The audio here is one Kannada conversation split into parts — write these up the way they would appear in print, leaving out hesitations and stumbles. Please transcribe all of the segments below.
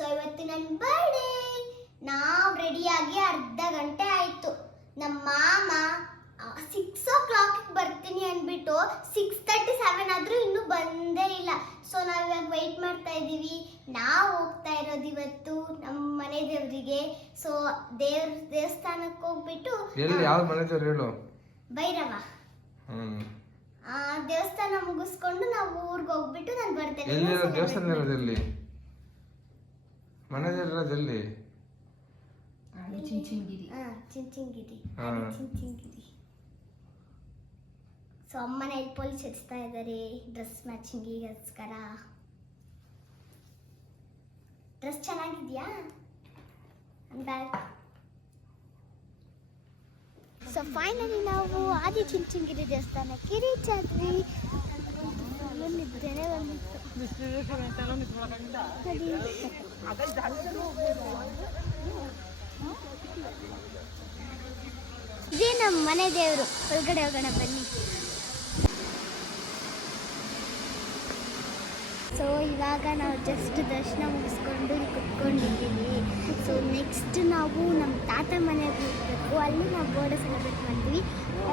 ಸೊ ಇವತ್ತು ನನ್ನ ಬರ್ಡೇ. ನಾವು ರೆಡಿಯಾಗಿ ಅರ್ಧ ಗಂಟೆ ಆಯಿತು. ನಮ್ಮ ಮಾಮ 6 o'clock ಬರ್ತೀನಿ ಅಂದ್ಬಿಟ್ಟು 6:37 ಆದರೂ ಇನ್ನೂ ಬಂದೇ ಇಲ್ಲ. ಸೊ ನಾವು ಇವಾಗ ವೆಯ್ಟ್ ಮಾಡ್ತಾ ಇದ್ದೀವಿ. ನಾವು ಹೋಗ್ತಾ ಇರೋದು ಇವತ್ತು ನಮ್ಮ ಮನೆ ದೇವರಿಗೆ. ಸೊ ದೇವಸ್ಥಾನಕ್ಕೆ ಹೋಗ್ಬಿಟ್ಟು ಯಾವ ಮನೆ ದೇವ್ರು ಹೇಳು? ಭೈರವ. ದೇವಸ್ಥಾನ ಮುಗಿಸ್ಕೊಂಡು ನಾವು ಊರಿಗೆ ಹೋಗ್ಬಿಟ್ಟು ನಾನು ಬರ್ತೇನೆ. ದೇವಸ್ಥಾನ ಇರೋದಲ್ಲಿ ಮನೆ ಇರೋದಲ್ಲಿ ಚಿಂಚಿಂಗಿರಿ. ಸೊ ಅಮ್ಮ ನೈಟ್ ಪಾಲಿಶ್ ಹಚ್ತಾ ಇದ್ದಾರೆ ಡ್ರೆಸ್ ಮ್ಯಾಚಿಂಗಿಗೋಸ್ಕರ. ಡ್ರೆಸ್ ಚೆನ್ನಾಗಿದ್ಯಾ ಅಂತ. ಸೊ ಫೈನಲಿ ನಾವು ಆದಿ ಚಿಂಚಿಂಗಿರಿ ದೇವಸ್ಥಾನಕ್ಕೆ ರೀಚ್ ಆದ್ವಿ. ನಿದ್ದೇನೆ ಬಂದಿತ್ತು. ಇದೇ ನಮ್ಮ ಮನೆ ದೇವರು. ಒಳಗಡೆ ಹೋಗೋಣ ಬನ್ನಿ. ಸೊ ಇವಾಗ ನಾವು ಜಸ್ಟ್ ದರ್ಶನ ಮುಗಿಸ್ಕೊಂಡು ಕುತ್ಕೊಂಡಿದ್ದೀವಿ. ಸೊ ನೆಕ್ಸ್ಟ್ ನಾವು ನಮ್ಮ ತಾತ ಮನೆಗೆ ಹೋಗಬೇಕು. ಅಲ್ಲಿ ನಾವು ಬರ್ಡೇ ಸೆಲೆಬ್ರೇಟ್ ಮಾಡ್ತೀವಿ.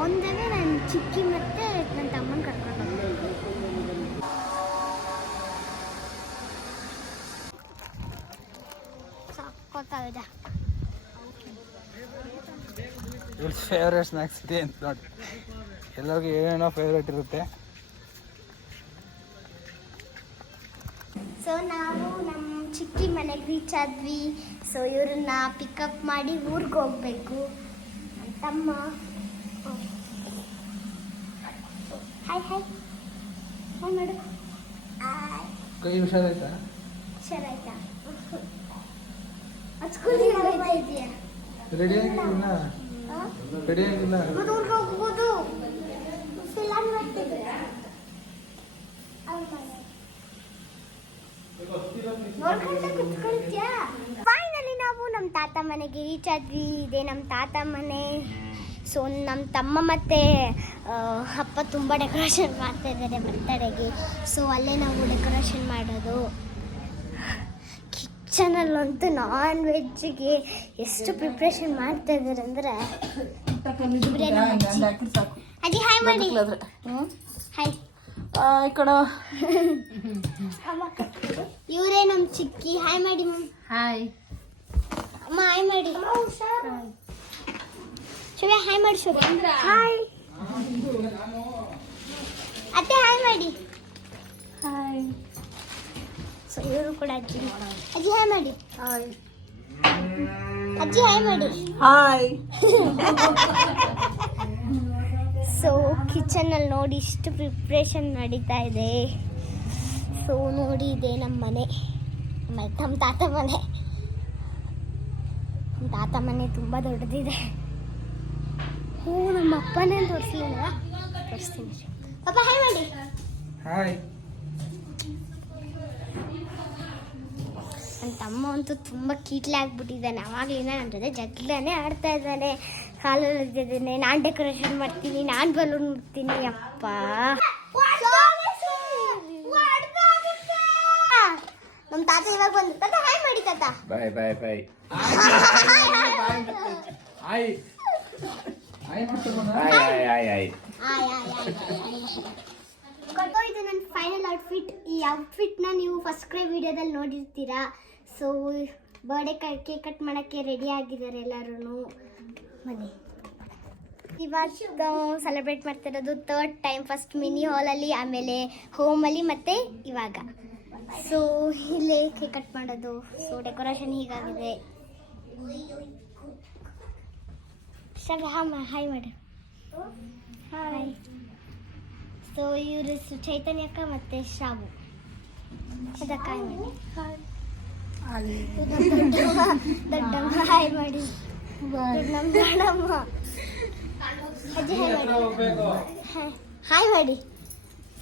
ಒಂದೇ ನನ್ನ ಚಿಕ್ಕಿ ಮತ್ತು ನನ್ನ ತಮ್ಮನ ಕರ್ಕೊಂಡು ಹೋಗ್ತೀವಿ. ಸಾಕೋತಾವಿದೆ. ಇವ್ರ ಫೇವ್ರೇಟ್ ಸ್ನ್ಯಾಕ್ಸ್ ಇದೆ ಅಂತ ನೋಡಿ. ಎಲ್ಲರಿಗೂ ಏನೇನೋ ಫೇವ್ರೇಟ್ ಇರುತ್ತೆ. ಸೊ ನಾವು ನಮ್ಮ ಚಿಕ್ಕಿ ಮನೆಗೆ ರೀಚ್ ಆದ್ವಿ. ಸೊ ಇವ್ರನ್ನ ಪಿಕಪ್ ಮಾಡಿ ಊರಿಗೆ ಹೋಗ್ಬೇಕು. ತಮ್ಮ ಹಾಯ್ ಹಾಯ್ ಹಾಯ್ ಮಾಡು. ಕೈ ಹುಷಾರಾಯ್ತಾ? ಹುಷಾರಾಯ್ತಾ? ಹಚ್ಕೊಂಡಿದ್ಯಾ? ರೆಡಿ ಆಗಿಲ್ಲ? ರೆಡಿ ಆಗಿಲ್ಲ? ಊರಿಗೆ ಹೋಗ್ಬೋದು. ಫಿಲಮ್ ಮಾಡ್ತಿದ್ದೆ. ಫೈನಲಿ ನಾವು ನಮ್ಮ ತಾತ ಮನೆಗೆ ರೀಚ್ ಆದ್ವಿ. ಇದೆ ನಮ್ಮ ತಾತ ಮನೆ. ಸೊ ನಮ್ಮ ತಮ್ಮ ಮತ್ತು ಅಪ್ಪ ತುಂಬ ಡೆಕೋರೇಷನ್ ಮಾಡ್ತಾ ಇದ್ದಾರೆ ಬರ್ತಡೆಗೆ. ಸೊ ಅಲ್ಲೇ ನಾವು ಡೆಕೋರೇಷನ್ ಮಾಡೋದು. ಕಿಚನಲ್ಲಂತೂ ನಾನ್ ವೆಜ್ಜಿಗೆ ಎಷ್ಟು ಪ್ರಿಪ್ರೇಷನ್ ಮಾಡ್ತಾ ಇದ್ದಾರೆ ಅಂದರೆ ಅಜ್ಜಿ ಹಾಯ್ ಮಾಡಿ. ಹಾಯ್ ಇವರೇ ನಮ್ಮ ಚಿಕ್ಕಿ. ಹಾಯ್ ಮಾಡಿ. ಹಾಯ್ ಅಮ್ಮ ಹಾಯ್ ಮಾಡಿ. ಶವ್ಯ ಹಾಯ್ ಮಾಡಿ. ಶವ್ಯ ಹಾಯ್. ಅತ್ತೆ ಹಾಯ್ ಮಾಡಿ. ಹಾಯ್. ಸೊ ಇವರು ಕೂಡ ಅಜ್ಜಿ. ಅಜ್ಜಿ ಹಾಯ್ ಮಾಡಿ. ಹಾಯ್. ಅಜ್ಜಿ ಹಾಯ್ ಮಾಡಿ. ಹಾಯ್. ಸೊ ಕಿಚನಲ್ಲಿ ನೋಡಿ ಇಷ್ಟು ಪ್ರಿಪ್ರೇಷನ್ ನಡೀತಾ ಇದೆ. ಸೊ ನೋಡಿ ಇದೆ ನಮ್ಮ ಮನೆ, ನಮ್ಮ ತಾತ ಮನೆ. ನಮ್ಮ ತಾತ ಮನೆ ತುಂಬ ದೊಡ್ಡದಿದೆ. ನಮ್ಮ ಅಪ್ಪನೇ ತೋರಿಸ್ಲಿಲ್ಲ. ತೋರಿಸ್ತೀನಿ. ಪಾಪ ಹಾಯ್ ಮಾಡಿ. ಹಾಯ್. ನನ್ನ ತಮ್ಮ ಅಂತೂ ತುಂಬ ಕೀಟ್ಲೆ ಆಗ್ಬಿಟ್ಟಿದ್ದಾನೆ. ಅವಾಗಲಿಂದ ನನ್ನ ಜೊತೆ ಜಗ್ಲನೇ ಆಡ್ತಾ ಇದ್ದಾನೆ. ಕಾಲಲ್ಲಿ ಇದ್ದಾನೆ. ನಾನು ಡೆಕೋರೇಷನ್ ಮಾಡ್ತೀನಿ, ನಾನು ಬಲೂನ್ ಮುಡ್ತೀನಿ. ಅಪ್ಪ ನಮ್ಮ ತಾತ ಇವಾಗ ಬಂದು ತಾತ ಹಾಯ್ ಮಾಡಿ. ತಾತ bye bye bye. Hi hi ಮಾಡ್ತಾರಣ್ಣ. Hi hi hi. ಇದು ನನ್ನ ಫೈನಲ್ ಔಟ್ಫಿಟ್. ಈ ಔಟ್ಫಿಟ್ನ ನೀವು ಫಸ್ಟ್ ಕ್ರೈ ವಿಡಿಯೋದಲ್ಲಿ ನೋಡಿರ್ತೀರಾ. ಸೊ ಬರ್ಡೇ ಕೇಕ್ ಕಟ್ ಮಾಡೋಕ್ಕೆ ರೆಡಿ ಆಗಿದ್ದಾರೆ ಎಲ್ಲರೂ. ಬನ್ನಿ. ಇವಾಗ ಸೆಲೆಬ್ರೇಟ್ ಮಾಡ್ತಿರೋದು 3rd ಟೈಮ್. ಫಸ್ಟ್ ಮಿನಿ ಹಾಲಲ್ಲಿ, ಆಮೇಲೆ ಹೋಮಲ್ಲಿ, ಮತ್ತು ಇವಾಗ. ಸೊ ಇಲ್ಲೇ ಕೇಕ್ ಕಟ್ ಮಾಡೋದು. ಸೊ ಡೆಕೋರೇಷನ್ ಹೀಗಾಗಿದೆ. ಹಾಯ್ ಮಾಡಿ. ಹಾಯ್. ಸೊ ಇವರು ಚೈತನ್ಯಕ್ಕ ಮತ್ತು ಶ್ರಾವು. ಅದಕ್ಕೆ ಹಾಯ್ ಮಾಡಿ. ದೊಡ್ಡಮ್ಮ ಹಾಯ್ ಮಾಡಿ. ದೊಡ್ಡಮ್ಮ ಅಜ್ಜಿ ಹಾಯ್ ಮಾಡಿ.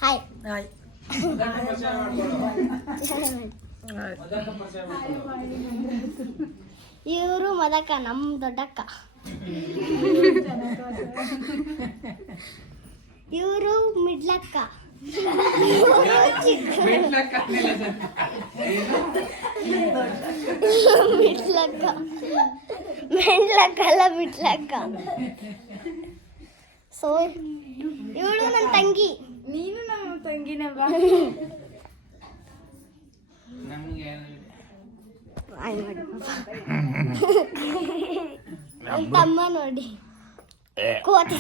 Hi hi. ಇವರು ಮದಕ್ಕ, ನಮ್ಮ ದೊಡ್ಡಕ್ಕ. ಇವರು ಮಿಡ್ಲಕ್ಕ. ಮೆಂಡ್ಲಕ್ಕಲ್ಲ ಬಿಟ್ಲಕ್ಕ. ಸೊ ಇವಳು ನನ್ನ ತಂಗಿ. ನೀನು ನಮ್ಮ ತಂಗಿನ ಬಾ. ನನ್ನ ತಮ್ಮ ನೋಡಿ ಕೋತಿ.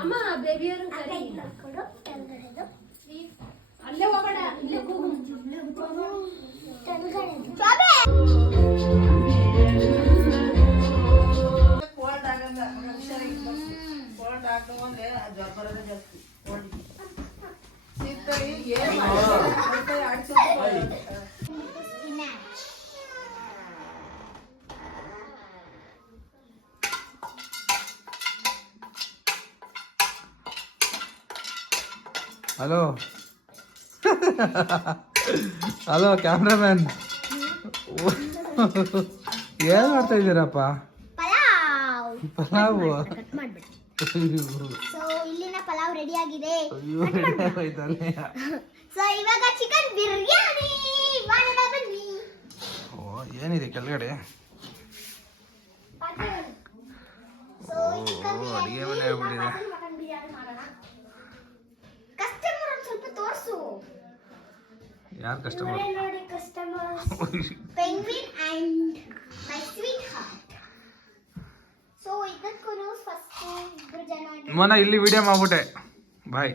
ಅಮ್ಮ ಬೇಬಿಯರು ಅಲ್ಲೇ ಹೋಗೋಣ. ಇಲ್ಲೇ ಹೋಗು. ಹಲೋ ಹಲೋ ಕ್ಯಾಮ್ರಾಮ್ಯಾನ್, ಏನ್ ಮಾಡ್ತಾ ಇದ್ದೀರಪ್ಪ? ಪಲಾವ್. ಸೊ ಇಲ್ಲಿನ ಪಲಾವ್ ರೆಡಿ ಆಗಿದೆ. ಸೊ ಇವಾಗ ಚಿಕನ್ ಬಿರಿಯಾನಿ ಮಾಡೋಣ ಬನ್ನಿ. ಓ ಏನಿದೆ ಕೆಳಗಡೆ? ಸೊ ಚಿಕನ್ ಅಡಿಗೆ ಮನೆ ಆಗ್ಬಿಟ್ಟಿದೆ. ಮಟನ್ ಬಿರಿಯಾನಿ ಮಾಡೋಣ. ಕಸ್ಟಮರ್ ಒಂದು ಸ್ವಲ್ಪ ತೋರಿಸು. ಯಾರು ಕಸ್ಟಮರ್? ನೋಡಿ customer penguin and my sweet heart. So ಇದಕ್ಕೂ ಫಸ್ಟ್ ಇಬ್ರು ಜನ ಮನ ಇಲ್ಲಿ ವಿಡಿಯೋ ಮಾಡ್ಬಿಟ್ಟೆ ಬಾಯ್.